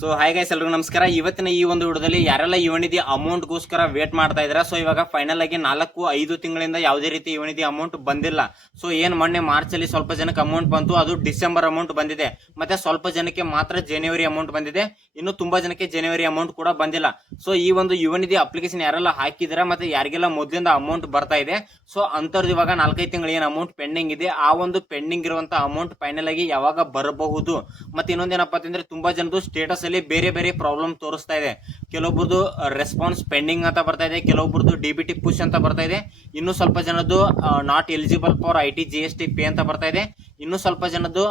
So hi guys, ಎಲ್ರಿಗೂ ನಮಸ್ಕಾರ. ಇವತ್ತಿನ ಈ ಒಂದು ವಿಡಿಯೋದಲ್ಲಿ ಯಾರೆಲ್ಲ ಯುವನಿಧಿ ಅಮೌಂಟ್ ಗೋಸ್ಕರ ವೇಟ್ ಮಾಡ್ತಾ ಇದ್ದಾರೆ. ಸೊ ಇವಾಗ ಫೈನಲ್ ಆಗಿ 4-5 ತಿಂಗಳಿಂದ ಯಾವುದೇ ರೀತಿ ಯುವನಿಧಿ ಅಮೌಂಟ್ ಬಂದಿಲ್ಲ. ಸೊ ಏನ್ ಮೊನ್ನೆ ಮಾರ್ಚ್ ಅಲ್ಲಿ ಸ್ವಲ್ಪ ಜನಕ್ಕೆ ಅಮೌಂಟ್ ಬಂತು, ಅದು ಡಿಸೆಂಬರ್ ಅಮೌಂಟ್ ಬಂದಿದೆ. ಮತ್ತೆ ಸ್ವಲ್ಪ ಜನಕ್ಕೆ ಮಾತ್ರ ಜನವರಿ ಅಮೌಂಟ್ ಬಂದಿದೆ, ಇನ್ನು ತುಂಬಾ ಜನಕ್ಕೆ ಜನವರಿ ಅಮೌಂಟ್ ಕೂಡ ಬಂದಿಲ್ಲ. ಸೊ ಈ ಒಂದು ಯುವನಿಧಿ ಅಪ್ಲಿಕೇಶನ್ ಯಾರೆಲ್ಲ ಹಾಕಿದಾರೆ ಮತ್ತೆ ಯಾರಿಗೆಲ್ಲ ಮೊದಲಿಂದ ಅಮೌಂಟ್ ಬರ್ತಾ ಇದೆ, ಸೊ ಅಂತವ್ರದ್ದು ಇವಾಗ 4-5 ತಿಂಗಳು ಏನ್ ಅಮೌಂಟ್ ಪೆಂಡಿಂಗ್ ಇದೆ, ಆ ಒಂದು ಪೆಂಡಿಂಗ್ ಇರುವಂತ ಅಮೌಂಟ್ ಫೈನಲ್ ಆಗಿ ಯಾವಾಗ ಬರಬಹುದು. ಮತ್ತೆ ಇನ್ನೊಂದೇನಪ್ಪ ಅಂತಂದ್ರೆ ತುಂಬಾ ಜನದು ಸ್ಟೇಟಸ್ ಅಲ್ಲಿ ಬೇರೆ ಬೇರೆ ಪ್ರಾಬ್ಲಮ್ ತೋರಿಸ್ತಾ ಇದೆ. ಕೆಲವೊಬ್ಬರದು ರೆಸ್ಪಾನ್ಸ್ ಪೆಂಡಿಂಗ್ ಅಂತ ಬರ್ತಾ ಇದೆ, ಕೆಲವೊಬ್ಬರದು ಡಿಬಿಟಿ ಪುಷ್ ಅಂತ ಬರ್ತಾ ಇದೆ, ಇನ್ನು ಸ್ವಲ್ಪ ಜನದ್ದು not eligible for IT GST pay ಅಂತ ಬರ್ತಾ ಇದೆ, ಇನ್ನು ಸ್ವಲ್ಪ ಜನದ್ದು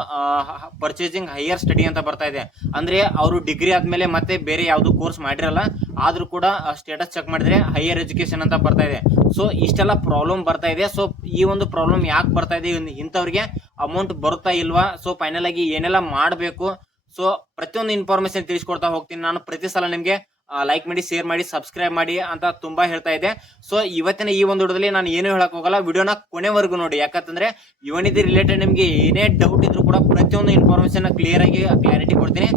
ಪರ್ಚೇಸಿಂಗ್ ಹೈಯರ್ ಸ್ಟಡಿ ಅಂತ ಬರ್ತಾ ಇದೆ. ಅಂದ್ರೆ ಅವರು ಡಿಗ್ರಿ ಆದ್ಮೇಲೆ ಮತ್ತೆ ಬೇರೆ ಯಾವ್ದು ಕೋರ್ಸ್ ಮಾಡಿರಲ್ಲ, ಆದ್ರೂ ಕೂಡ ಸ್ಟೇಟಸ್ ಚೆಕ್ ಮಾಡಿದ್ರೆ ಹೈಯರ್ ಎಜುಕೇಶನ್ ಅಂತ ಬರ್ತಾ ಇದೆ. ಸೊ ಇಷ್ಟೆಲ್ಲ ಪ್ರಾಬ್ಲಮ್ ಬರ್ತಾ ಇದೆ. ಸೊ ಈ ಒಂದು ಪ್ರಾಬ್ಲಮ್ ಯಾಕೆ ಬರ್ತಾ ಇದೆ, ಇಂಥವ್ರಿಗೆ ಅಮೌಂಟ್ ಬರುತ್ತಾ ಇಲ್ವಾ, ಸೊ ಫೈನಲ್ ಆಗಿ ಏನೆಲ್ಲ ಮಾಡಬೇಕು, ಸೊ ಪ್ರತಿಯೊಂದು ಇನ್ಫಾರ್ಮೇಶನ್ ತಿಳಿಸ್ಕೊಡ್ತಾ ಹೋಗ್ತೀನಿ. ನಾನು ಪ್ರತಿ ಸಲ ನಿಮ್ಗೆ ಲೈಕ್ ಮಾಡಿ, ಶೇರ್ ಮಾಡಿ, ಸಬ್ಸ್ಕ್ರೈಬ್ ಮಾಡಿ ಅಂತ ತುಂಬಾ ಹೇಳ್ತಾ ಇದೆ. ಸೊ ಇವತ್ತಿನ ಈ ಒಂದು ವಿಡಿಯೋದಲ್ಲಿ ನಾನು ಏನು ಹೇಳಕ್ ಹೋಗಲ್ಲ, ವಿಡಿಯೋನ ಕೊನೆವರೆಗೂ ನೋಡಿ. ಯಾಕಂತಂದ್ರೆ ಇವನಿಗೆ ರಿಲೇಟೆಡ್ ನಿಮ್ಗೆ ಏನೇ ಡೌಟ್ ಇದ್ರು ಕೂಡ ಪ್ರತಿಯೊಂದು ಇನ್ಫಾರ್ಮೇಶನ್ ಕ್ಲಿಯರ್ ಆಗಿ ಕ್ಲಾರಿಟಿ ಕೊಡ್ತೀನಿ.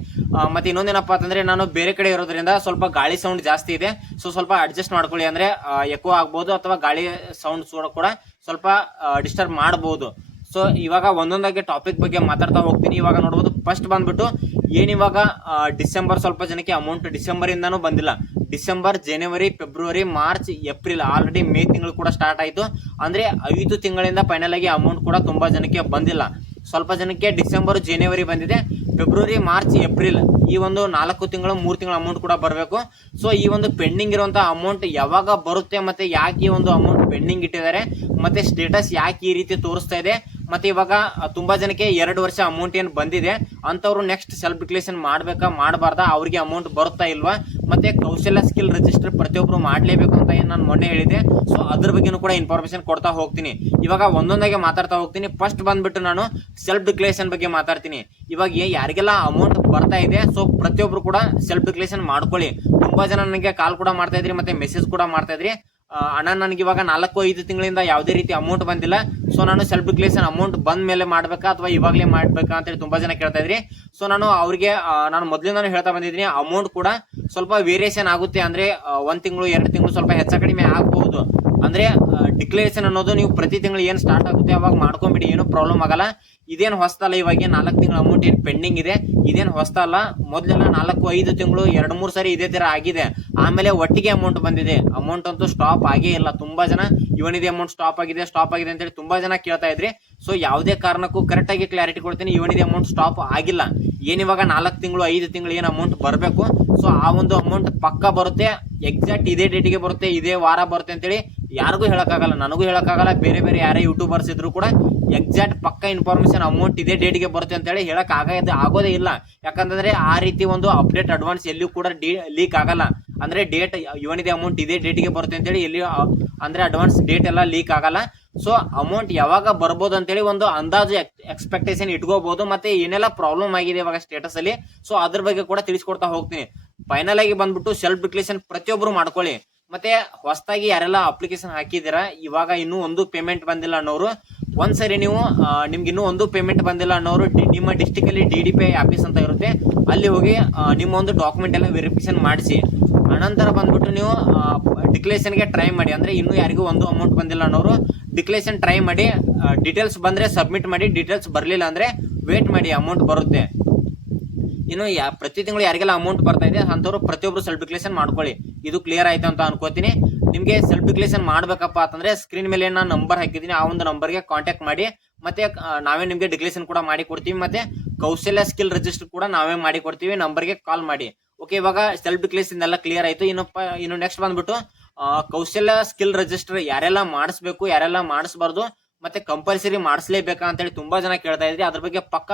ಮತ್ತೆ ಇನ್ನೊಂದೇನಪ್ಪ ಅಂತಂದ್ರೆ ನಾನು ಬೇರೆ ಕಡೆ ಇರೋದ್ರಿಂದ ಸ್ವಲ್ಪ ಗಾಳಿ ಸೌಂಡ್ ಜಾಸ್ತಿ ಇದೆ, ಸೊ ಸ್ವಲ್ಪ ಅಡ್ಜಸ್ಟ್ ಮಾಡ್ಕೊಳ್ಳಿ. ಅಂದ್ರೆ ಎಕೋ ಆಗ್ಬಹುದು ಅಥವಾ ಗಾಳಿ ಸೌಂಡ್ ಕೂಡ ಸ್ವಲ್ಪ ಡಿಸ್ಟರ್ಬ್ ಮಾಡಬಹುದು. ಸೊ ಇವಾಗ ಒಂದೊಂದಾಗಿ ಟಾಪಿಕ್ ಬಗ್ಗೆ ಮಾತಾಡ್ತಾ ಹೋಗ್ತೀನಿ. ಇವಾಗ ನೋಡಬಹುದು, ಫಸ್ಟ್ ಬಂದ್ಬಿಟ್ಟು ಏನಿವಾಗ ಡಿಸೆಂಬರ್ ಸ್ವಲ್ಪ ಜನಕ್ಕೆ ಅಮೌಂಟ್ ಡಿಸೆಂಬರ್ ಇಂದಾನು ಬಂದಿಲ್ಲ. ಡಿಸೆಂಬರ್, ಜನವರಿ, ಫೆಬ್ರವರಿ, ಮಾರ್ಚ್, ಏಪ್ರಿಲ್, ಆಲ್ರೆಡಿ ಮೇ ತಿಂಗಳು ಕೂಡ ಸ್ಟಾರ್ಟ್ ಆಯ್ತು. ಅಂದ್ರೆ 5 ತಿಂಗಳಿಂದ ಫೈನಲ್ ಆಗಿ ಅಮೌಂಟ್ ಕೂಡ ತುಂಬಾ ಜನಕ್ಕೆ ಬಂದಿಲ್ಲ. ಸ್ವಲ್ಪ ಜನಕ್ಕೆ ಡಿಸೆಂಬರ್, ಜನವರಿ ಬಂದಿದೆ, ಫೆಬ್ರವರಿ, ಮಾರ್ಚ್, ಏಪ್ರಿಲ್ ಈ ಒಂದು 4 ತಿಂಗಳು 3 ತಿಂಗಳ ಅಮೌಂಟ್ ಕೂಡ ಬರಬೇಕು. ಸೊ ಈ ಒಂದು ಪೆಂಡಿಂಗ್ ಇರುವಂತಹ ಅಮೌಂಟ್ ಯಾವಾಗ ಬರುತ್ತೆ, ಮತ್ತೆ ಯಾಕೆ ಈ ಒಂದು ಅಮೌಂಟ್ ಪೆಂಡಿಂಗ್ ಇಟ್ಟಿದ್ದಾರೆ, ಮತ್ತೆ ಸ್ಟೇಟಸ್ ಯಾಕೆ ಈ ರೀತಿ ತೋರಿಸ್ತಾ ಇದೆ, ಮತ್ತೆ ಇವಾಗ ತುಂಬಾ ಜನಕ್ಕೆ 2 ವರ್ಷ ಅಮೌಂಟ್ ಏನ್ ಬಂದಿದೆ ಅಂತವ್ರು ನೆಕ್ಸ್ಟ್ ಸೆಲ್ಫ್ ಡಿಕ್ಲೇಷನ್ ಮಾಡ್ಬೇಕಾ ಮಾಡಬಾರ್ದಾ, ಅವ್ರಿಗೆ ಅಮೌಂಟ್ ಬರುತ್ತಾ ಇಲ್ವಾ, ಮತ್ತೆ ಕೌಶಲ್ಯ ಸ್ಕಿಲ್ ರಿಜಿಸ್ಟರ್ ಪ್ರತಿಯೊಬ್ರು ಮಾಡ್ಲೇಬೇಕು ಅಂತ ಏನ್ ನಾನು ಮೊನ್ನೆ ಹೇಳಿದೆ. ಸೊ ಅದ್ರ ಬಗ್ಗೆನೂ ಕೂಡ ಇನ್ಫಾರ್ಮೇಶನ್ ಕೊಡ್ತಾ ಹೋಗ್ತೀನಿ. ಇವಾಗ ಒಂದೊಂದಾಗೆ ಮಾತಾಡ್ತಾ ಹೋಗ್ತೀನಿ. ಫಸ್ಟ್ ಬಂದ್ಬಿಟ್ಟು ನಾನು ಸೆಲ್ಫ್ ಡಿಕ್ಲೇಷನ್ ಬಗ್ಗೆ ಮಾತಾಡ್ತೀನಿ. ಇವಾಗ ಯಾರಿಗೆಲ್ಲ ಅಮೌಂಟ್ ಬರ್ತಾ ಇದೆ, ಸೊ ಪ್ರತಿಯೊಬ್ರು ಕೂಡ ಸೆಲ್ಫ್ ಡಿಕ್ಲೇಷನ್ ಮಾಡ್ಕೊಳ್ಳಿ. ತುಂಬಾ ಜನ ನನಗೆ ಕಾಲ್ ಕೂಡ ಮಾಡ್ತಾ ಇದ್ರಿ, ಮತ್ತೆ ಮೆಸೇಜ್ ಕೂಡ ಮಾಡ್ತಾ ಇದ್ರಿ, ಅಣ್ಣ ನನಗೆ ಇವಾಗ 4-5 ತಿಂಗಳಿಂದ ಯಾವುದೇ ರೀತಿ ಅಮೌಂಟ್ ಬಂದಿಲ್ಲ, ಸೊ ನಾನು ಸೆಲ್ಫ್ ಡಿಕ್ಲೇಷನ್ ಅಮೌಂಟ್ ಬಂದ ಮೇಲೆ ಮಾಡ್ಬೇಕಾ ಅಥವಾ ಇವಾಗಲೇ ಮಾಡ್ಬೇಕಾ ಅಂತೇಳಿ ತುಂಬಾ ಜನ ಕೇಳ್ತಾ ಇದ್ರಿ. ಸೊ ನಾನು ಅವ್ರಿಗೆ ನಾನು ಮೊದಲಿಂದಾನು ಹೇಳ್ತಾ ಬಂದಿದ್ದೀನಿ, ಅಮೌಂಟ್ ಕೂಡ ಸ್ವಲ್ಪ ವೇರಿಯೇಷನ್ ಆಗುತ್ತೆ. ಅಂದ್ರೆ 1 ತಿಂಗಳು 2 ತಿಂಗಳು ಸ್ವಲ್ಪ ಹೆಚ್ಚ ಕಡಿಮೆ ಆಗಬಹುದು. ಅಂದ್ರೆ ಡಿಕ್ಲೇರೇಷನ್ ಅನ್ನೋದು ನೀವು ಪ್ರತಿ ತಿಂಗಳು ಏನ್ ಸ್ಟಾರ್ಟ್ ಆಗುತ್ತೆ ಅವಾಗ ಮಾಡ್ಕೊಂಬಿಡಿ, ಏನು ಪ್ರಾಬ್ಲಮ್ ಆಗಲ್ಲ. ಇದೇನು ಹೊಸ್ತಲ್ಲ, ಇವಾಗ 4 ತಿಂಗಳ ಅಮೌಂಟ್ ಏನ್ ಪೆಂಡಿಂಗ್ ಇದೆ ಇದೇನು ಹೊಸ್ತಲ್ಲ. ಮೊದಲೆಲ್ಲ 4-5 ತಿಂಗಳು 2-3 ಸಾರಿ ಇದೇ ತರ ಆಗಿದೆ, ಆಮೇಲೆ ಒಟ್ಟಿಗೆ ಅಮೌಂಟ್ ಬಂದಿದೆ. ಅಮೌಂಟ್ ಅಂತೂ ಸ್ಟಾಪ್ ಆಗೇ ಇಲ್ಲ. ತುಂಬಾ ಜನ ಇವನಿದೆ ಅಮೌಂಟ್ ಸ್ಟಾಪ್ ಆಗಿದೆ ಅಂತ ಹೇಳಿ ತುಂಬಾ ಜನ ಕೇಳ್ತಾ ಇದ್ರಿ. ಸೊ ಯಾವುದೇ ಕಾರಣಕ್ಕೂ ಕರೆಕ್ಟ್ ಆಗಿ ಕ್ಲಾರಿಟಿ ಕೊಡ್ತೀನಿ, ಇವನಿದೆ ಅಮೌಂಟ್ ಸ್ಟಾಪ್ ಆಗಿಲ್ಲ. ಏನಿವಾಗ 4 ತಿಂಗಳು 5 ತಿಂಗಳು ಏನ್ ಅಮೌಂಟ್ ಬರಬೇಕು, ಸೊ ಆ ಒಂದು ಅಮೌಂಟ್ ಪಕ್ಕ ಬರುತ್ತೆ. ಎಕ್ಸಾಕ್ಟ್ ಇದೇ ಡೇಟಿಗೆ ಬರುತ್ತೆ, ಇದೇ ವಾರ ಬರುತ್ತೆ ಅಂತೇಳಿ ಯಾರಿಗೂ ಹೇಳಕ್ಕಾಗಲ್ಲ, ನನಗೂ ಹೇಳಕ್ಕಾಗಲ್ಲ, ಬೇರೆ ಬೇರೆ ಯಾರೇ ಯೂಟ್ಯೂಬರ್ಸ್ ಇದ್ರು ಕೂಡ ಎಕ್ಸಾಕ್ಟ್ ಪಕ್ಕ ಇನ್ಫಾರ್ಮೇಶನ್ ಅಮೌಂಟ್ ಇದೇ ಡೇಟಿಗೆ ಬರುತ್ತೆ ಅಂತ ಹೇಳಿ ಹೇಳಕ್ ಆಗೋದೇ ಇಲ್ಲ. ಯಾಕಂತಂದ್ರೆ ಆ ರೀತಿ ಒಂದು ಅಪ್ಡೇಟ್ ಅಡ್ವಾನ್ಸ್ ಎಲ್ಲಿಯೂ ಕೂಡ ಲೀಕ್ ಆಗಲ್ಲ. ಅಂದ್ರೆ ಡೇಟ್ ಇವನಿದೆ ಅಮೌಂಟ್ ಇದೇ ಡೇಟಿಗೆ ಬರುತ್ತೆ ಅಂತೇಳಿ ಎಲ್ಲಿ ಅಂದ್ರೆ ಅಡ್ವಾನ್ಸ್ ಡೇಟ್ ಎಲ್ಲ ಲೀಕ್ ಆಗಲ್ಲ. ಸೊ ಅಮೌಂಟ್ ಯಾವಾಗ ಬರ್ಬೋದು ಅಂತೇಳಿ ಒಂದು ಅಂದಾಜು ಎಕ್ಸ್ಪೆಕ್ಟೇಷನ್ ಇಟ್ಕೋಬಹುದು. ಮತ್ತೆ ಏನೆಲ್ಲ ಪ್ರಾಬ್ಲಮ್ ಆಗಿದೆ ಇವಾಗ ಸ್ಟೇಟಸ್ ಅಲ್ಲಿ, ಸೊ ಅದ್ರ ಬಗ್ಗೆ ಕೂಡ ತಿಳಿಸ್ಕೊಡ್ತಾ ಹೋಗ್ತೀನಿ. ಫೈನಲ್ ಆಗಿ ಬಂದ್ಬಿಟ್ಟು ಸೆಲ್ಫ್ ಡಿಕ್ಲೇಷನ್ ಪ್ರತಿಯೊಬ್ರು ಮಾಡ್ಕೊಳ್ಳಿ. ಮತ್ತೆ ಹೊಸದಾಗಿ ಯಾರೆಲ್ಲ ಅಪ್ಲಿಕೇಶನ್ ಹಾಕಿದ್ದೀರಾ, ಇವಾಗ ಇನ್ನೂ ಒಂದು ಪೇಮೆಂಟ್ ಬಂದಿಲ್ಲ ಅನ್ನೋರು ಒಂದ್ಸರಿ ನೀವು ನಿಮ್ಗೆ ಇನ್ನೂ ಒಂದು ಪೇಮೆಂಟ್ ಬಂದಿಲ್ಲ ಅನ್ನೋರು ನಿಮ್ಮ ಡಿಸ್ಟಿಕ್ ಅಲ್ಲಿ DDPI ಆಫೀಸ್ ಅಂತ ಇರುತ್ತೆ, ಅಲ್ಲಿ ಹೋಗಿ ನಿಮ್ಮ ಒಂದು ಡಾಕ್ಯುಮೆಂಟ್ ಎಲ್ಲ ವೆರಿಫಿಕೇಶನ್ ಮಾಡಿಸಿ. ಅನಂತರ ಬಂದ್ಬಿಟ್ಟು ನೀವು ಡಿಕ್ಲೇಷನ್ಗೆ ಟ್ರೈ ಮಾಡಿ. ಅಂದ್ರೆ ಇನ್ನೂ ಯಾರಿಗೂ ಒಂದು ಅಮೌಂಟ್ ಬಂದಿಲ್ಲ ಅನ್ನೋರು ಡಿಕ್ಲೇಷನ್ ಟ್ರೈ ಮಾಡಿ, ಡೀಟೇಲ್ಸ್ ಬಂದ್ರೆ ಸಬ್ಮಿಟ್ ಮಾಡಿ, ಡೀಟೇಲ್ಸ್ ಬರಲಿಲ್ಲ ಅಂದ್ರೆ ವೇಟ್ ಮಾಡಿ, ಅಮೌಂಟ್ ಬರುತ್ತೆ. ಇನ್ನು ಪ್ರತಿ ತಿಂಗಳು ಯಾರಿಗೆಲ್ಲ ಅಮೌಂಟ್ ಬರ್ತಾ ಇದೆ ಅಂತವ್ರು ಪ್ರತಿಯೊಬ್ರು ಸೆಲ್ಫ್ ಡಿಕ್ಲೇಷನ್ ಮಾಡ್ಕೊಳ್ಳಿ. ಇದು ಕ್ಲಿಯರ್ ಆಯ್ತು ಅಂತ ಅನ್ಕೋತೀನಿ. ನಿಮ್ಗೆ ಸೆಲ್ಫ್ ಡಿಕ್ಲೇಷನ್ ಮಾಡ್ಬೇಕಪ್ಪ ಅಂತಂದ್ರೆ ಸ್ಕ್ರೀನ್ ಮೇಲೆ ನಾನು ನಂಬರ್ ಹಾಕಿದ್ದೀನಿ, ಆ ಒಂದು ನಂಬರ್ಗೆ ಕಾಂಟ್ಯಾಕ್ಟ್ ಮಾಡಿ. ಮತ್ತೆ ನಾವೇ ನಿಮ್ಗೆ ಡಿಕ್ಲೇಷನ್ ಕೂಡ ಮಾಡಿ ಕೊಡ್ತೀವಿ, ಮತ್ತೆ ಕೌಶಲ್ಯ ಸ್ಕಿಲ್ ರಿಜಿಸ್ಟರ್ ಕೂಡ ನಾವೇ ಮಾಡಿ ಕೊಡ್ತೀವಿ. ನಂಬರ್ಗೆ ಕಾಲ್ ಮಾಡಿ. ಓಕೆ, ಇವಾಗ ಸೆಲ್ಫ್ ಡಿಕ್ಲೇಷನ್ ಎಲ್ಲ ಕ್ಲಿಯರ್ ಆಯ್ತು. ಇನ್ನು ನೆಕ್ಸ್ಟ್ ಬಂದ್ಬಿಟ್ಟು ಕೌಶಲ್ಯ ಸ್ಕಿಲ್ ರಿಜಿಸ್ಟರ್ ಯಾರೆಲ್ಲ ಮಾಡಿಸ್ಬೇಕು, ಯಾರೆಲ್ಲ ಮಾಡಿಸಬಾರ್ದು, ಮತ್ತೆ ಕಂಪಲ್ಸರಿ ಮಾಡಿಸ್ಲೇಬೇಕಾ ಅಂತೇಳಿ ತುಂಬಾ ಜನ ಕೇಳ್ತಾ ಇದ್ರಿ. ಅದ್ರ ಬಗ್ಗೆ ಪಕ್ಕ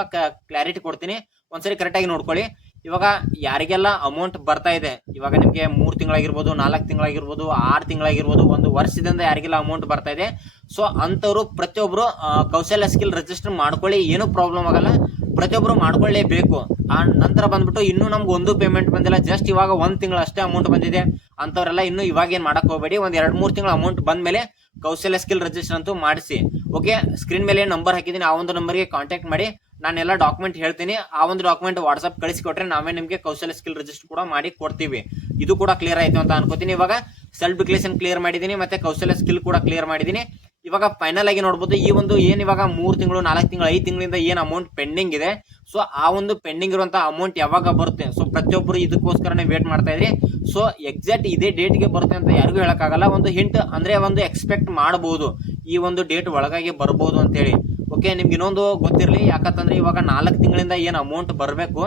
ಕ್ಲಾರಿಟಿ ಕೊಡ್ತೀನಿ, ಒಂದ್ಸರಿ ಕರೆಕ್ಟ್ ಆಗಿ ನೋಡ್ಕೊಳ್ಳಿ. ಇವಾಗ ಯಾರಿಗೆಲ್ಲ ಅಮೌಂಟ್ ಬರ್ತಾ ಇದೆ, ಇವಾಗ ನಿಮ್ಗೆ 3 ತಿಂಗಳಾಗಿರ್ಬೋದು, 4 ತಿಂಗಳಾಗಿರ್ಬೋದು, 6 ತಿಂಗಳಾಗಿರ್ಬೋದು, 1 ವರ್ಷದಿಂದ ಯಾರಿಗೆಲ್ಲ ಅಮೌಂಟ್ ಬರ್ತಾ ಇದೆ, ಸೊ ಅಂತವ್ರು ಪ್ರತಿಯೊಬ್ರು ಕೌಶಲ್ಯ ಸ್ಕಿಲ್ ರಿಜಿಸ್ಟರ್ ಮಾಡ್ಕೊಳ್ಳಿ. ಏನು ಪ್ರಾಬ್ಲಮ್ ಆಗಲ್ಲ, ಪ್ರತಿಯೊಬ್ರು ಮಾಡ್ಕೊಳ್ಳೇಬೇಕು. ಆ ನಂತರ ಬಂದ್ಬಿಟ್ಟು ಇನ್ನೂ ನಮ್ಗೆ ಒಂದು ಪೇಮೆಂಟ್ ಬಂದಿಲ್ಲ, ಜಸ್ಟ್ ಇವಾಗ 1 ತಿಂಗಳು ಅಷ್ಟೇ ಅಮೌಂಟ್ ಬಂದಿದೆ ಅಂತವ್ರೆಲ್ಲ ಇನ್ನು ಇವಾಗ ಏನ್ ಮಾಡಕ್ ಹೋಗಬೇಡಿ. ಒಂದ್ 2-3 ತಿಂಗಳ ಅಮೌಂಟ್ ಬಂದ್ಮೇಲೆ ಕೌಶಲ್ಯ ಸ್ಕಿಲ್ ರಿಜಿಸ್ಟರ್ ಅಂತೂ ಮಾಡಿಸಿ. ಓಕೆ, ಸ್ಕ್ರೀನ್ ಮೇಲೆ ನಂಬರ್ ಹಾಕಿದ್ದೀನಿ, ಆ ಒಂದು ನಂಬರ್ಗೆ ಕಾಂಟ್ಯಾಕ್ಟ್ ಮಾಡಿ. ನಾನೆಲ್ಲ ಡಾಕ್ಯುಮೆಂಟ್ ಹೇಳ್ತೀನಿ, ಆ ಒಂದು ಡಾಕ್ಯುಮೆಂಟ್ ವಾಟ್ಸ್ಆಪ್ ಕಳಿಸಿಕೊಟ್ರೆ ನಾವೇ ನಿಮಗೆ ಕೌಶಲ್ಯ ಸ್ಕಿಲ್ ರಿಜಿಸ್ಟರ್ ಕೂಡ ಮಾಡಿ ಕೊಡ್ತೀವಿ. ಇದು ಕೂಡ ಕ್ಲಿಯರ್ ಆಯ್ತು ಅಂತ ಅನ್ಕೋತೀನಿ. ಇವಾಗ ಸೆಲ್ಫ್ ಡಿಕ್ಲೇಷನ್ ಕ್ಲಿಯರ್ ಮಾಡಿದೀನಿ, ಮತ್ತೆ ಕೌಶಲ್ಯ ಸ್ಕಿಲ್ ಕೂಡ ಕ್ಲಿಯರ್ ಮಾಡಿದೀನಿ. ಇವಾಗ ಫೈನಲ್ ಆಗಿ ನೋಡಬಹುದು ಈ ಒಂದು ಏನ್ ಇವಾಗ 3 ತಿಂಗಳು 4 ತಿಂಗಳು 5 ತಿಂಗಳಿಂದ ಏನ್ ಅಮೌಂಟ್ ಪೆಂಡಿಂಗ್ ಇದೆ, ಸೊ ಆ ಒಂದು ಪೆಂಡಿಂಗ್ ಇರುವಂತ ಅಮೌಂಟ್ ಯಾವಾಗ ಬರುತ್ತೆ. ಸೊ ಪ್ರತಿಯೊಬ್ಬರು ಇದಕ್ಕೋಸ್ಕರನೇ ವೇಟ್ ಮಾಡ್ತಾ ಇದ್ರಿ. ಸೊ ಎಕ್ಸಾಕ್ಟ್ ಇದೇ ಡೇಟ್ ಗೆ ಬರುತ್ತೆ ಅಂತ ಯಾರಿಗೂ ಹೇಳಕ್ಕಾಗಲ್ಲ. ಒಂದು ಹಿಂಟ್ ಅಂದ್ರೆ ಒಂದು ಎಕ್ಸ್ಪೆಕ್ಟ್ ಮಾಡಬಹುದು ಈ ಒಂದು ಡೇಟ್ ಒಳಗಾಗಿ ಬರಬಹುದು ಅಂತ ಹೇಳಿ. ಓಕೆ, ನಿಮ್ಗೆ ಇನ್ನೊಂದು ಗೊತ್ತಿರಲಿ, ಯಾಕಂತಂದ್ರೆ ಇವಾಗ 4 ತಿಂಗಳಿಂದ ಏನ್ ಅಮೌಂಟ್ ಬರಬೇಕು,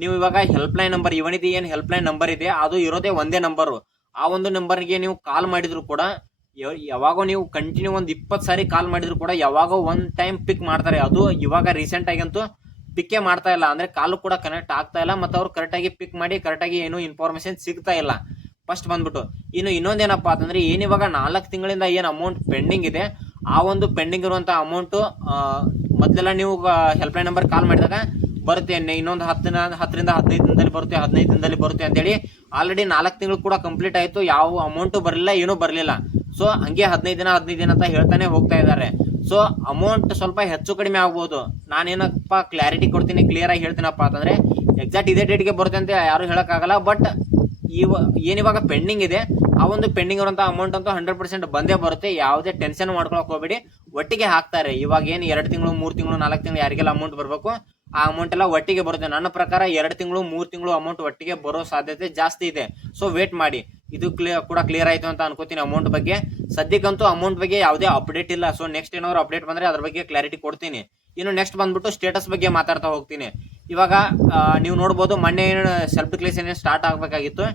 ನೀವು ಇವಾಗ ಹೆಲ್ಪ್ ಲೈನ್ ನಂಬರ್ ಇವನಿತಿ ಏನ್ ಹೆಲ್ಪ್ ಲೈನ್ ನಂಬರ್ ಇದೆ ಅದು ಇರೋದೇ ಒಂದೇ ನಂಬರ್. ಆ ಒಂದು ನಂಬರ್ಗೆ ನೀವು ಕಾಲ್ ಮಾಡಿದ್ರು ಕೂಡ ಯಾವಾಗೋ ನೀವು ಕಂಟಿನ್ಯೂ ಒಂದು 20 ಸಾರಿ ಕಾಲ್ ಮಾಡಿದ್ರು ಕೂಡ ಯಾವಾಗೋ ಒನ್ ಟೈಮ್ ಪಿಕ್ ಮಾಡ್ತಾರೆ. ಅದು ಇವಾಗ ರೀಸೆಂಟ್ ಆಗಂತೂ ಪಿಕ್ಕೇ ಮಾಡ್ತಾ ಇಲ್ಲ, ಅಂದ್ರೆ ಕಾಲು ಕೂಡ ಕನೆಕ್ಟ್ ಆಗ್ತಾ ಇಲ್ಲ, ಮತ್ತೆ ಅವ್ರು ಕರೆಕ್ಟ್ ಆಗಿ ಪಿಕ್ ಮಾಡಿ ಕರೆಕ್ಟ್ ಆಗಿ ಏನು ಇನ್ಫಾರ್ಮೇಶನ್ ಸಿಗ್ತಾ ಇಲ್ಲ ಫಸ್ಟ್ ಬಂದ್ಬಿಟ್ಟು. ಇನ್ನೊಂದೇನಪ್ಪಾ ಅಂತಂದ್ರೆ ಏನಿವಾಗ 4 ತಿಂಗಳಿಂದ ಏನ್ ಅಮೌಂಟ್ ಪೆಂಡಿಂಗ್ ಇದೆ, ಆ ಒಂದು ಪೆಂಡಿಂಗ್ ಇರುವಂತ ಅಮೌಂಟ್ ಮೊದಲೆಲ್ಲ ನೀವು ಹೆಲ್ಪ್ ಲೈನ್ ನಂಬರ್ ಕಾಲ್ ಮಾಡಿದಾಗ ಬರುತ್ತೆ, ಇನ್ನೊಂದು 10ರಿಂದ 15 ದಿನದಲ್ಲಿ ಬರುತ್ತೆ, 15 ದಿನದಲ್ಲಿ ಬರುತ್ತೆ ಅಂತೇಳಿ. ಆಲ್ರೆಡಿ 4 ತಿಂಗಳು ಕೂಡ ಕಂಪ್ಲೀಟ್ ಆಯ್ತು, ಯಾವ ಅಮೌಂಟ್ ಬರಲಿಲ್ಲ, ಏನೂ ಬರಲಿಲ್ಲ. ಸೊ ಹಂಗೆ 15 ದಿನ ಅಂತ ಹೇಳ್ತಾನೆ ಹೋಗ್ತಾ ಇದ್ದಾರೆ. ಸೊ ಅಮೌಂಟ್ ಸ್ವಲ್ಪ ಹೆಚ್ಚು ಕಡಿಮೆ ಆಗ್ಬೋದು. ನಾನೇನಪ್ಪ ಕ್ಲಾರಿಟಿ ಕೊಡ್ತೀನಿ, ಕ್ಲಿಯರ್ ಆಗಿ ಹೇಳ್ತೀನಪ್ಪ ಅಂತಂದ್ರೆ ಎಕ್ಸಾಕ್ಟ್ ಇದೇ ಡೇಟ್ಗೆ ಬರುತ್ತೆ ಅಂತ ಯಾರು ಹೇಳಕ್ಕಾಗಲ್ಲ. ಬಟ್ ಏನಿವಾಗ ಪೆಂಡಿಂಗ್ ಇದೆ ಆ ಒಂದು ಪೆಂಡಿಂಗ್ ಇರುವಂತ ಅಮೌಂಟ್ ಅಂತೂ 100% ಬಂದೇ ಬರುತ್ತೆ. ಯಾವುದೇ ಟೆನ್ಷನ್ ಮಾಡ್ಕೊಳಕ್ ಹೋಗ್ಬೇಡಿ, ಒಟ್ಟಿಗೆ ಹಾಕ್ತಾರೆ. ಇವಾಗ ಏನು 2 ತಿಂಗಳು 3 ತಿಂಗಳು 4 ತಿಂಗಳು ಯಾರಿಗೆಲ್ಲ ಅಮೌಂಟ್ ಬರಬೇಕು ಆ ಅಮೌಂಟ್ ಎಲ್ಲ ಒಟ್ಟಿಗೆ ಬರುತ್ತೆ. ನನ್ನ ಪ್ರಕಾರ 2 ತಿಂಗಳು 3 ತಿಂಗಳು ಅಮೌಂಟ್ ಒಟ್ಟಿಗೆ ಬರೋ ಸಾಧ್ಯತೆ ಜಾಸ್ತಿ ಇದೆ. ಸೊ ವೇಟ್ ಮಾಡಿ. ಇದು ಕೂಡ ಕ್ಲಿಯರ್ ಆಯ್ತು ಅಂತ ಅನ್ಕೋತೀನಿ ಅಮೌಂಟ್ ಬಗ್ಗೆ. ಸದ್ಯಕ್ಕಂತೂ ಅಮೌಂಟ್ ಬಗ್ಗೆ ಯಾವುದೇ ಅಪ್ಡೇಟ್ ಇಲ್ಲ. ಸೊ ನೆಕ್ಸ್ಟ್ ಏನಾದ್ರು ಅಪ್ಡೇಟ್ ಬಂದ್ರೆ ಅದ್ರ ಬಗ್ಗೆ ಕ್ಲಾರಿಟಿ ಕೊಡ್ತೀನಿ. ಇನ್ನು ನೆಕ್ಸ್ಟ್ ಬಂದ್ಬಿಟ್ಟು ಸ್ಟೇಟಸ್ ಬಗ್ಗೆ ಮಾತಾಡ್ತಾ ಹೋಗ್ತೀನಿ. ಇವಾಗ ನೀವು ನೋಡ್ಬೋದು ಮೊನ್ನೆ ಸೆಲ್ಫ್ ಡಿಕ್ಲೇಷನ್ ಸ್ಟಾರ್ಟ್ ಆಗ್ಬೇಕಾಗಿತ್ತು.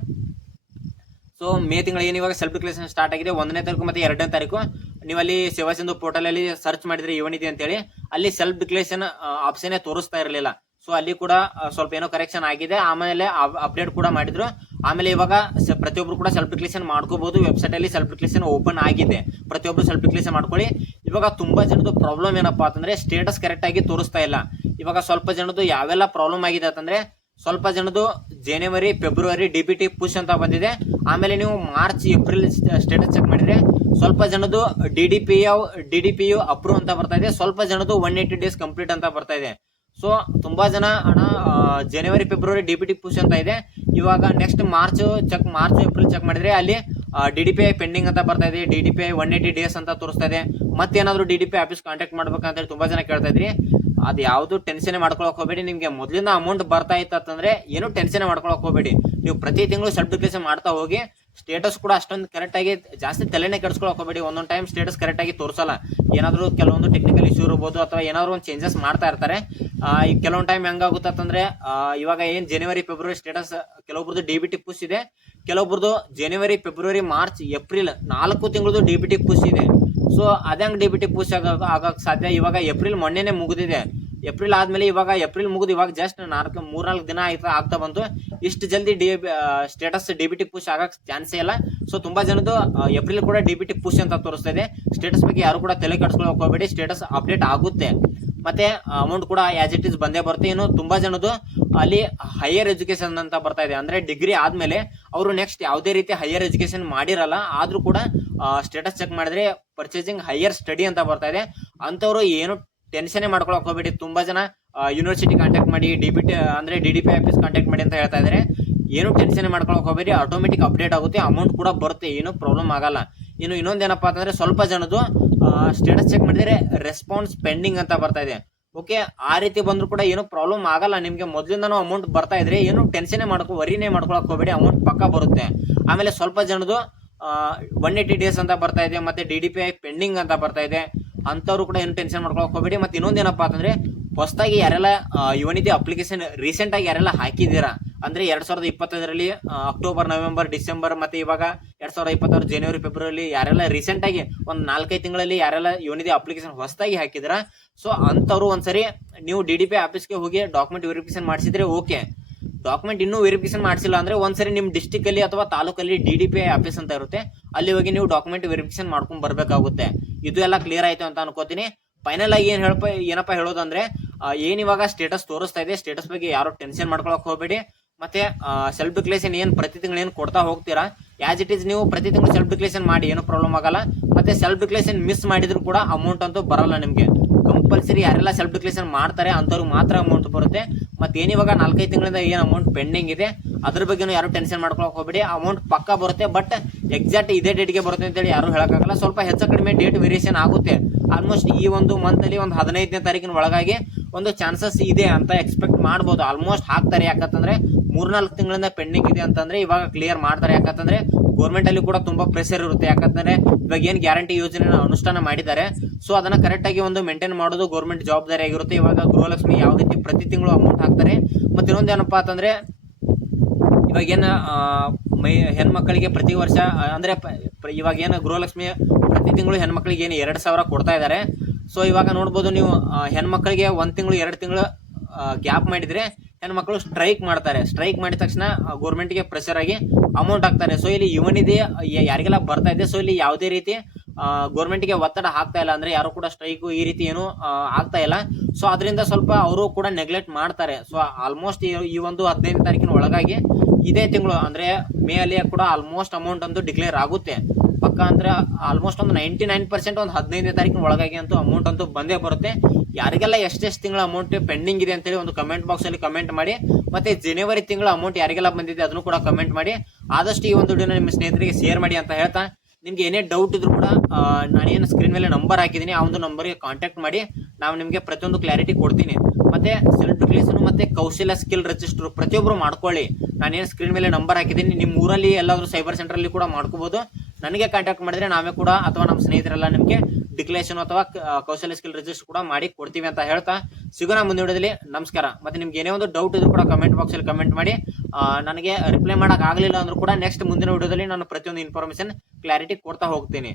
ಸೊ ಮೇ ತಿಂಗಳು ಏನಿವಾಗ ಸೆಲ್ಫ್ ಡಿಕ್ಲೇಷನ್ ಸ್ಟಾರ್ಟ್ ಆಗಿದೆ 1ನೇ ತಾರೀಕು ಮತ್ತೆ 2ನೇ ತಾರೀಕು. ನೀವು ಅಲ್ಲಿ ಸೇವಾ ಸಿಂಧು ಪೋರ್ಟಲ್ ಅಲ್ಲಿ ಸರ್ಚ್ ಮಾಡಿದ್ರೆ ಇವನಿದೆ ಅಂತೇಳಿ ಅಲ್ಲಿ ಸೆಲ್ಫ್ ಡಿಕ್ಲೇಷನ್ ಆಪ್ಷನ್ ತೋರಿಸ್ತಾ ಇರಲಿಲ್ಲ. ಸೊ ಅಲ್ಲಿ ಕೂಡ ಸ್ವಲ್ಪ ಏನೋ ಕರೆಕ್ಷನ್ ಆಗಿದೆ, ಆಮೇಲೆ ಅಪ್ಡೇಟ್ ಕೂಡ ಮಾಡಿದ್ರು. ಆಮೇಲೆ ಇವಾಗ ಪ್ರತಿಯೊಬ್ರು ಕೂಡ ಸೆಲ್ಫ್ ಡಿಕ್ಲೇಷನ್ ಮಾಡ್ಕೋಬಹುದು. ವೆಬ್ಸೈಟ್ ಅಲ್ಲಿ ಸೆಲ್ಫ್ ಡಿಕ್ಲೇಷನ್ ಓಪನ್ ಆಗಿದೆ, ಪ್ರತಿಯೊಬ್ರು ಸೆಲ್ಫ್ ಡಿಕ್ಲೇಷನ್ ಮಾಡ್ಕೊಳ್ಳಿ. ಇವಾಗ ತುಂಬಾ ಜನದ ಪ್ರಾಬ್ಲಮ್ ಏನಪ್ಪಾ ಅಂತಂದ್ರೆ ಸ್ಟೇಟಸ್ ಕರೆಕ್ಟ್ ಆಗಿ ತೋರಿಸ್ತಾ ಇಲ್ಲ. ಇವಾಗ ಸ್ವಲ್ಪ ಜನದ್ದು ಯಾವೆಲ್ಲ ಪ್ರಾಬ್ಲಮ್ ಆಗಿದೆ ಅಂತಂದ್ರೆ ಸ್ವಲ್ಪ ಜನದ್ದು ಜನವರಿ ಫೆಬ್ರವರಿ ಡಿಬಿಟಿ ಪುಷ್ ಅಂತ ಬಂದಿದೆ. ಆಮೇಲೆ ನೀವು ಮಾರ್ಚ್ ಏಪ್ರಿಲ್ ಸ್ಟೇಟಸ್ ಚೆಕ್ ಮಾಡಿದ್ರೆ ಸ್ವಲ್ಪ ಜನದ್ದು ಡಿಡಿಪಿಯು ಅಪ್ರೂವ್ ಅಂತ ಬರ್ತಾ ಇದೆ, ಸ್ವಲ್ಪ ಜನದ್ದು 180 ಡೇಸ್ ಕಂಪ್ಲೀಟ್ ಅಂತ ಬರ್ತಾ ಇದೆ. ಸೊ ತುಂಬಾ ಜನ ಹಣ ಜನವರಿ ಫೆಬ್ರವರಿ ಡಿಬಿಟಿ ಪುಷ್ ಅಂತ ಇದೆ. ಇವಾಗ ನೆಕ್ಸ್ಟ್ ಮಾರ್ಚ್ ಏಪ್ರಿಲ್ ಚೆಕ್ ಮಾಡಿದ್ರೆ ಅಲ್ಲಿ DDPI ಪೆಂಡಿಂಗ್ ಅಂತ ಬರ್ತಾ ಇದೆ, DDPI 180 ಡೇಸ್ ಅಂತ ತೋರಿಸ್ತಾ ಇದೆ. ಮತ್ತೇನಾದ್ರು DDPI ಆಫೀಸ್ ಕಾಂಟ್ಯಾಕ್ಟ್ ಮಾಡ್ಬೇಕಂತ ತುಂಬಾ ಜನ ಕೇಳ್ತಾ ಇದ್ರಿ. ಅದು ಯಾವ್ದು ಟೆನ್ಷನ್ ಮಾಡ್ಕೊಳಕ್ ಹೋಗಬೇಡಿ. ನಿಮ್ಗೆ ಮೊದಲಿಂದ ಅಮೌಂಟ್ ಬರ್ತಾ ಇತ್ತಂದ್ರೆ ಏನು ಟೆನ್ಷನ್ ಮಾಡ್ಕೊಳಕ್ ಹೋಗಬೇಡಿ. ನೀವು ಪ್ರತಿ ತಿಂಗಳು ಸೆಲ್ಫ್ ಡಿಕ್ಲೇಷನ್ ಮಾಡ್ತಾ ಹೋಗಿ. ಸ್ಟೇಟಸ್ ಕೂಡ ಅಷ್ಟೊಂದು ಕರೆಕ್ಟ್ ಆಗಿ ಜಾಸ್ತಿ ತಲೆನೇ ಕೆಡಿಸ್ಕೊಳಕ್ ಹೋಗಬೇಡಿ. ಒಂದೊಂದು ಟೈಮ್ ಸ್ಟೇಟಸ್ ಕರೆಕ್ಟ್ ಆಗಿ ತೋರಿಸಲ್ಲ, ಏನಾದ್ರು ಕೆಲವೊಂದು ಟೆಕ್ನಿಕಲ್ ಇಶ್ಯೂ ಇರ್ಬೋದು ಅಥವಾ ಏನಾದ್ರು ಒಂದು ಚೇಂಜಸ್ ಮಾಡ್ತಾ ಇರ್ತಾರೆ. ಈ ಕೆಲವೊಂದು ಟೈಮ್ ಹೆಂಗಾಗುತ್ತಂದ್ರೆ ಇವಾಗ ಏನ್ ಜನವರಿ ಫೆಬ್ರವರಿ ಸ್ಟೇಟಸ್ ಕೆಲವೊಬ್ರದ್ದು DBT ಪುಷ್ ಇದೆ, ಕೆಲವೊಬ್ರದ್ದು ಜನವರಿ ಫೆಬ್ರವರಿ ಮಾರ್ಚ್ ಏಪ್ರಿಲ್ 4 ತಿಂಗಳದ್ದು DBT ಪುಷ್ ಇದೆ. ಸೊ ಅದಂಗ್ DBT ಪುಷ್ ಆಗಕ್ ಸಾಧ್ಯ. ಇವಾಗ ಏಪ್ರಿಲ್ ಮೊನ್ನೆನೆ ಮುಗಿದಿದೆ, ಏಪ್ರಿಲ್ ಆದ್ಮೇಲೆ ಇವಾಗ ಏಪ್ರಿಲ್ ಮುಗಿದು ಇವಾಗ ಜಸ್ಟ್ 3-4 ದಿನ ಆಗ್ತಾ ಬಂತು. ಇಷ್ಟು ಜಲ್ದಿ ಸ್ಟೇಟಸ್ DBT ಪುಷ್ ಆಗಕ್ ಚಾನ್ಸೇ ಇಲ್ಲ. ಸೊ ತುಂಬಾ ಜನದ್ದು ಏಪ್ರಿಲ್ ಕೂಡ DBT ಪುಷ್ ಅಂತ ತೋರಿಸ್ತಾ ಇದೆ. ಸ್ಟೇಟಸ್ ಬಗ್ಗೆ ಯಾರು ಕೂಡ ತಲೆ ಕೆಡಿಸ್ಕೊಳ್ಳೋಕೆ ಹೋಗಬೇಡಿ, ಸ್ಟೇಟಸ್ ಅಪ್ಡೇಟ್ ಆಗುತ್ತೆ, ಮತ್ತೆ ಅಮೌಂಟ್ ಕೂಡ ಆಸ್ ಇಟ್ ಇಸ್ ಬಂದೇ ಬರುತ್ತೆ. ಇನ್ನು ತುಂಬಾ ಜನದ್ದು ಅಲ್ಲಿ ಹೈಯರ್ ಎಜುಕೇಶನ್ ಅಂತ ಬರ್ತಾ ಇದೆ, ಅಂದ್ರೆ ಡಿಗ್ರಿ ಆದ್ಮೇಲೆ ಅವರು ನೆಕ್ಸ್ಟ್ ಯಾವುದೇ ರೀತಿ ಹೈಯರ್ ಎಜುಕೇಶನ್ ಮಾಡಿರಲ್ಲ, ಆದ್ರೂ ಕೂಡ ಸ್ಟೇಟಸ್ ಚೆಕ್ ಮಾಡಿದ್ರೆ ಪರ್ಚೇಸಿಂಗ್ ಹೈಯರ್ ಸ್ಟಡಿ ಅಂತ ಬರ್ತಾ ಇದೆ. ಅಂತವ್ರು ಏನು ಟೆನ್ಷನ್ ಮಾಡ್ಕೊಳಕ್ ಹೋಗ್ಬೇಡಿ. ತುಂಬಾ ಜನ ಯೂನಿವರ್ಸಿಟಿ ಕಾಂಟ್ಯಾಕ್ಟ್ ಮಾಡಿ ಅಂದ್ರೆ DDPI ಆಫೀಸ್ ಕಾಂಟ್ಯಾಕ್ಟ್ ಮಾಡಿ ಅಂತ ಹೇಳ್ತಾ ಇದಾರೆ. ಏನು ಟೆನ್ಷನ್ ಮಾಡ್ಕೊಳಕ್ ಹೋಗ್ಬೇಡಿ, ಆಟೋಮೆಟಿಕ್ ಅಪ್ಡೇಟ್ ಆಗುತ್ತೆ, ಅಮೌಂಟ್ ಕೂಡ ಬರುತ್ತೆ, ಏನು ಪ್ರಾಬ್ಲಮ್ ಆಗಲ್ಲ. ಇನ್ನು ಇನ್ನೊಂದೇನಪ್ಪಾ ಅಂತಂದ್ರೆ ಸ್ವಲ್ಪ ಜನದ್ದು ಸ್ಟೇಟಸ್ ಚೆಕ್ ಮಾಡಿದ್ರೆ ರೆಸ್ಪಾನ್ಸ್ ಪೆಂಡಿಂಗ್ ಅಂತ ಬರ್ತಾ ಇದೆ. ಓಕೆ, ಆ ರೀತಿ ಬಂದ್ರು ಕೂಡ ಏನು ಪ್ರಾಬ್ಲಮ್ ಆಗಲ್ಲ. ನಿಮ್ಗೆ ಮೊದಲಿಂದನೂ ಅಮೌಂಟ್ ಬರ್ತಾ ಇದ್ರೆ ಏನು ಟೆನ್ಷನ್ ವರಿನೇ ಮಾಡ್ಕೊಳಕ್ ಹೋಗ್ಬೇಡಿ, ಅಮೌಂಟ್ ಪಕ್ಕ ಬರುತ್ತೆ. ಆಮೇಲೆ ಸ್ವಲ್ಪ ಜನದ್ದು 180 ಡೇಸ್ ಅಂತ ಬರ್ತಾ ಇದೆ, ಮತ್ತೆ DDPI ಪೆಂಡಿಂಗ್ ಅಂತ ಬರ್ತಾ ಇದೆ. ಅಂತವ್ರು ಕೂಡ ಏನು ಟೆನ್ಷನ್ ಮಾಡ್ಕೊಳಕ್ ಹೋಗ್ಬೇಡಿ. ಮತ್ತೆ ಇನ್ನೊಂದೇನಪ್ಪಾ ಅಂತಂದ್ರೆ ಹೊಸದಾಗಿ ಯಾರೆಲ್ಲ ಯುವನಿಧಿ ಅಪ್ಲಿಕೇಶನ್ ರೀಸೆಂಟ್ ಆಗಿ ಯಾರೆಲ್ಲ ಹಾಕಿದ್ದೀರಾ ಅಂದ್ರೆ 2025ರಲ್ಲಿ ಅಕ್ಟೋಬರ್ ನವೆಂಬರ್ ಡಿಸೆಂಬರ್ ಮತ್ತೆ ಇವಾಗ 2026 ಜನವರಿ ಫೆಬ್ರವರಿ ಯಾರೆಲ್ಲ ರೀಸೆಂಟ್ ಆಗಿ ಒಂದು 4-5 ತಿಂಗಳಲ್ಲಿ ಯಾರೆಲ್ಲ ಯುವನಿಧಿ ಅಪ್ಲಿಕೇಶನ್ ಹೊಸದಾಗಿ ಹಾಕಿದಿರಾ, ಸೊ ಅಂತವ್ರು ಒಂದ್ಸರಿ ನೀವು DDPI ಆಫೀಸ್ಗೆ ಹೋಗಿ ಡಾಕ್ಯುಮೆಂಟ್ ವೆರಿಫಿಕೇಶನ್ ಮಾಡಿಸಿದ್ರೆ ಓಕೆ. ಡಾಕ್ಯುಮೆಂಟ್ ಇನ್ನೂ ವೆರಿಫಿಕೇಶನ್ ಮಾಡಿಸಿಲ್ಲ ಅಂದ್ರೆ ಒಂದ್ಸರಿ ನಿಮ್ ಡಿಸ್ಟಿಕ್ ಅಲ್ಲಿ ಅಥವಾ ತಾಲೂಕಲ್ಲಿ DDPI ಆಫೀಸ್ ಅಂತ ಇರುತ್ತೆ, ಅಲ್ಲಿ ಹೋಗಿ ನೀವು ಡಾಕ್ಯುಮೆಂಟ್ ವೆರಿಫಿಕೇಶನ್ ಮಾಡ್ಕೊಂಡ್ ಬರ್ಬೇಕಾಗುತ್ತೆ. ಇದು ಎಲ್ಲ ಕ್ಲಿಯರ್ ಆಯ್ತು ಅಂತ ಅನ್ಕೋತೀನಿ. ಫೈನಲ್ ಆಗಿ ಏನಪ್ಪಾ ಹೇಳೋದಂದ್ರೆ ಏನಿವಾಗ ಸ್ಟೇಟಸ್ ತೋರಿಸ್ತಾ ಇದೆ, ಸ್ಟೇಟಸ್ ಬಗ್ಗೆ ಯಾರು ಟೆನ್ಷನ್ ಮಾಡ್ಕೊಳಕ್ ಹೋಗಬೇಡಿ. ಮತ್ತೆ ಸೆಲ್ಫ್ ಡಿಕ್ಲೇಷನ್ ಏನ್ ಪ್ರತಿ ತಿಂಗಳು ಏನ್ ಕೊಡ್ತಾ ಹೋಗ್ತೀರಾ ಆಸ್ ಇಟ್ ಇಸ್ ನೀವು ಪ್ರತಿ ತಿಂಗಳು ಸೆಲ್ಫ್ ಡಿಕ್ಲೇಷನ್ ಮಾಡಿ, ಏನು ಪ್ರಾಬ್ಲಮ್ ಆಗಲ್ಲ. ಮತ್ತೆ ಸೆಲ್ಫ್ ಡಿಕ್ಲೇಷನ್ ಮಿಸ್ ಮಾಡಿದ್ರು ಕೂಡ ಅಮೌಂಟ್ ಅಂತೂ ಬರಲ್ಲ ನಿಮ್ಗೆ. ಕಂಪಲ್ಸರಿ ಯಾರೆಲ್ಲ ಸೆಲ್ಫ್ ಡಿಕ್ಲೇಷನ್ ಮಾಡ್ತಾರೆ ಅಂಥವ್ರಿಗೆ ಮಾತ್ರ ಅಮೌಂಟ್ ಬರುತ್ತೆ. ಮತ್ತೆ ಏನಿವಾಗ 4-5 ತಿಂಗಳಿಂದ ಏನು ಅಮೌಂಟ್ ಪೆಂಡಿಂಗ್ ಇದೆ ಅದ್ರ ಬಗ್ಗೆ ಯಾರು ಟೆನ್ಷನ್ ಮಾಡ್ಕೊಳಕ್ ಹೋಗ್ಬೇಡಿ. ಅಮೌಂಟ್ ಪಕ್ಕ ಬರುತ್ತೆ, ಬಟ್ ಎಕ್ಸಾಕ್ಟ್ ಇದೇ ಡೇಟ್ಗೆ ಬರುತ್ತೆ ಅಂತೇಳಿ ಯಾರು ಹೇಳಕ್ಕಾಗಲ್ಲ. ಸ್ವಲ್ಪ ಹೆಚ್ಚು ಕಡಿಮೆ ಡೇಟ್ ವೇರಿಯೇಷನ್ ಆಗುತ್ತೆ. ಆಲ್ಮೋಸ್ಟ್ ಈ ಒಂದು ಮಂತ್ ಅಲ್ಲಿ ಒಂದು 15ನೇ ತಾರೀಕಿನ ಒಳಗಾಗಿ ಒಂದು ಚಾನ್ಸಸ್ ಇದೆ ಅಂತ ಎಕ್ಸ್ಪೆಕ್ಟ್ ಮಾಡ್ಬೋದು. ಆಲ್ಮೋಸ್ಟ್ ಹಾಕ್ತಾರೆ, ಯಾಕಂತಂದ್ರೆ 3-4 ತಿಂಗಳಿಂದ ಪೆಂಡಿಂಗ್ ಇದೆ ಅಂತಂದ್ರೆ ಇವಾಗ ಕ್ಲಿಯರ್ ಮಾಡ್ತಾರೆ. ಯಾಕಂತಂದ್ರೆ ಗೌರ್ಮೆಂಟ್ ಅಲ್ಲಿ ಕೂಡ ತುಂಬಾ ಪ್ರೆಷರ್ ಇರುತ್ತೆ. ಯಾಕಂತಂದ್ರೆ ಇವಾಗ ಏನ್ ಗ್ಯಾರಂಟಿ ಯೋಜನೆ ಅನುಷ್ಠಾನ ಮಾಡಿದ್ದಾರೆ, ಸೊ ಅದನ್ನ ಕರೆಕ್ಟ್ ಆಗಿ ಒಂದು ಮೇಂಟೈನ್ ಮಾಡೋದು ಗೌರ್ಮೆಂಟ್ ಜವಾಬ್ದಾರಿ ಆಗಿರುತ್ತೆ. ಇವಾಗ ಗೃಹಲಕ್ಷ್ಮಿ ಯಾವ ರೀತಿ ಪ್ರತಿ ತಿಂಗಳು ಅಮೌಂಟ್ ಹಾಕ್ತಾರೆ. ಮತ್ತೆ ಇನ್ನೊಂದು ಏನಪ್ಪಾ ಅಂತಂದ್ರೆ ಇವಾಗ ಏನ ಹೆಣ್ಮಕ್ಳಿಗೆ ಪ್ರತಿ ವರ್ಷ ಅಂದ್ರೆ ಇವಾಗ ಏನು ಗೃಹಲಕ್ಷ್ಮಿ ಪ್ರತಿ ತಿಂಗಳು ಹೆಣ್ಮಕ್ಳಿಗೆ ಏನು 2,000 ಕೊಡ್ತಾ ಇದ್ದಾರೆ. ಸೊ ಇವಾಗ ನೋಡ್ಬೋದು ನೀವು, ಹೆಣ್ಮಕ್ಳಿಗೆ 1 ತಿಂಗಳು 2 ತಿಂಗಳು ಗ್ಯಾಪ್ ಮಾಡಿದ್ರೆ ಹೆಣ್ಮಕ್ಳು ಸ್ಟ್ರೈಕ್ ಮಾಡ್ತಾರೆ. ಸ್ಟ್ರೈಕ್ ಮಾಡಿದ ತಕ್ಷಣ ಗೌರ್ಮೆಂಟ್ಗೆ ಪ್ರೆಷರ್ ಆಗಿ ಅಮೌಂಟ್ ಹಾಕ್ತಾರೆ. ಸೊ ಇಲ್ಲಿ ಇವನಿದೆ ಯಾರಿಗೆಲ್ಲ ಬರ್ತಾ ಇದೆ. ಸೊ ಇಲ್ಲಿ ಯಾವುದೇ ರೀತಿ ಗೌರ್ಮೆಂಟ್ಗೆ ಒತ್ತಡ ಹಾಕ್ತಾ ಇಲ್ಲ, ಅಂದ್ರೆ ಯಾರು ಕೂಡ ಸ್ಟ್ರೈಕ್ ಈ ರೀತಿ ಏನು ಆಗ್ತಾ ಇಲ್ಲ. ಸೊ ಅದರಿಂದ ಸ್ವಲ್ಪ ಅವರು ಕೂಡ ನೆಗ್ಲೆಕ್ಟ್ ಮಾಡ್ತಾರೆ. ಸೊ ಆಲ್ಮೋಸ್ಟ್ ಈ ಒಂದು 15ನೇ ತಾರೀಕಿನ ಒಳಗಾಗಿ ಇದೇ ತಿಂಗಳು ಅಂದ್ರೆ ಮೇ ಅಲ್ಲಿ ಕೂಡ ಆಲ್ಮೋಸ್ಟ್ ಅಮೌಂಟ್ ಅಂತೂ ಡಿಕ್ಲೇರ್ ಆಗುತ್ತೆ ಪಕ್ಕ. ಅಂದ್ರೆ ಆಲ್ಮೋಸ್ಟ್ ಒಂದು 99% ಒಂದು 15ನೇ ತಾರೀಕಿನ ಒಳಗಾಗಿ ಅಂತೂ ಅಮೌಂಟ್ ಅಂತೂ ಬಂದೇ ಬರುತ್ತೆ. ಯಾರಿಗೆಲ್ಲ ಎಷ್ಟೆಷ್ಟು ತಿಂಗಳ ಅಮೌಂಟ್ ಪೆಂಡಿಂಗ್ ಇದೆ ಅಂತೇಳಿ ಒಂದು ಕಮೆಂಟ್ ಬಾಕ್ಸ್ ಅಲ್ಲಿ ಕಮೆಂಟ್ ಮಾಡಿ. ಮತ್ತೆ ಜನವರಿ ತಿಂಗಳ ಅಮೌಂಟ್ ಯಾರಿಗೆಲ್ಲ ಬಂದಿದೆ ಅದನ್ನು ಕೂಡ ಕಮೆಂಟ್ ಮಾಡಿ. ಆದಷ್ಟು ಈ ಒಂದು ವಿಡಿಯೋನ ನಿಮ್ಮ ಸ್ನೇಹಿತರಿಗೆ ಶೇರ್ ಮಾಡಿ ಅಂತ ಹೇಳ್ತಾ, ನಿಮ್ಗೆ ಏನೇ ಡೌಟ್ ಇದ್ರು ಕೂಡ ನಾನೇನು ಸ್ಕ್ರೀನ್ ಮೇಲೆ ನಂಬರ್ ಹಾಕಿದ್ದೀನಿ ಆ ಒಂದು ನಂಬರ್ಗೆ ಕಾಂಟ್ಯಾಕ್ಟ್ ಮಾಡಿ. ನಾವು ನಿಮಗೆ ಪ್ರತಿಯೊಂದು ಕ್ಲಾರಿಟಿ ಕೊಡ್ತೀನಿ. ಮತ್ತೆ ಸೆಲ್ಫ್ ಡಿಕ್ಲೇಷನ್ ಮತ್ತೆ ಕೌಶಲ್ಯ ಸ್ಕಿಲ್ ರಿಜಿಸ್ಟರ್ ಪ್ರತಿಯೊಬ್ಬರು ಮಾಡ್ಕೊಳ್ಳಿ. ನಾನೇನು ಸ್ಕ್ರೀನ್ ಮೇಲೆ ನಂಬರ್ ಹಾಕಿದ್ದೀನಿ, ನಿಮ್ಮ ಊರಲ್ಲಿ ಎಲ್ಲಾದ್ರೂ ಸೈಬರ್ ಸೆಂಟರ್ ಅಲ್ಲಿ ಕೂಡ ಮಾಡ್ಕೋಬಹುದು. ನನಗೆ ಕಾಂಟ್ಯಾಕ್ಟ್ ಮಾಡಿದ್ರೆ ನಾವೇ ಕೂಡ ಅಥವಾ ನಮ್ಮ ಸ್ನೇಹಿತರೆಲ್ಲ ನಿಮಗೆ ಡಿಕ್ಲೇಷನ್ ಅಥವಾ ಕೌಶಲ್ಯ ಸ್ಕಿಲ್ ರಿಜಿಸ್ಟರ್ ಕೂಡ ಮಾಡಿ ಕೊಡ್ತೀವಿ ಅಂತ ಹೇಳ್ತಾ ಸಿಗೋಣ ಮುಂದಿನ ವಿಡಿಯೋದಲ್ಲಿ. ನಮಸ್ಕಾರ. ಮತ್ತೆ ನಿಮ್ಗೆ ಏನೇ ಒಂದು ಡೌಟ್ ಇದ್ರು ಕೂಡ ಕಮೆಂಟ್ ಬಾಕ್ಸ್ ಅಲ್ಲಿ ಕಮೆಂಟ್ ಮಾಡಿ. ನನಗೆ ರಿಪ್ಲೈ ಮಾಡಕ್ ಆಗ್ಲಿಲ್ಲ ಅಂದ್ರೂ ಕೂಡ ನೆಕ್ಸ್ಟ್ ಮುಂದಿನ ವಿಡಿಯೋದಲ್ಲಿ ನಾನು ಪ್ರತಿಯೊಂದು ಇನ್ಫಾರ್ಮೇಶನ್ ಕ್ಲಾರಿಟಿ ಕೊಡ್ತಾ ಹೋಗ್ತೀನಿ.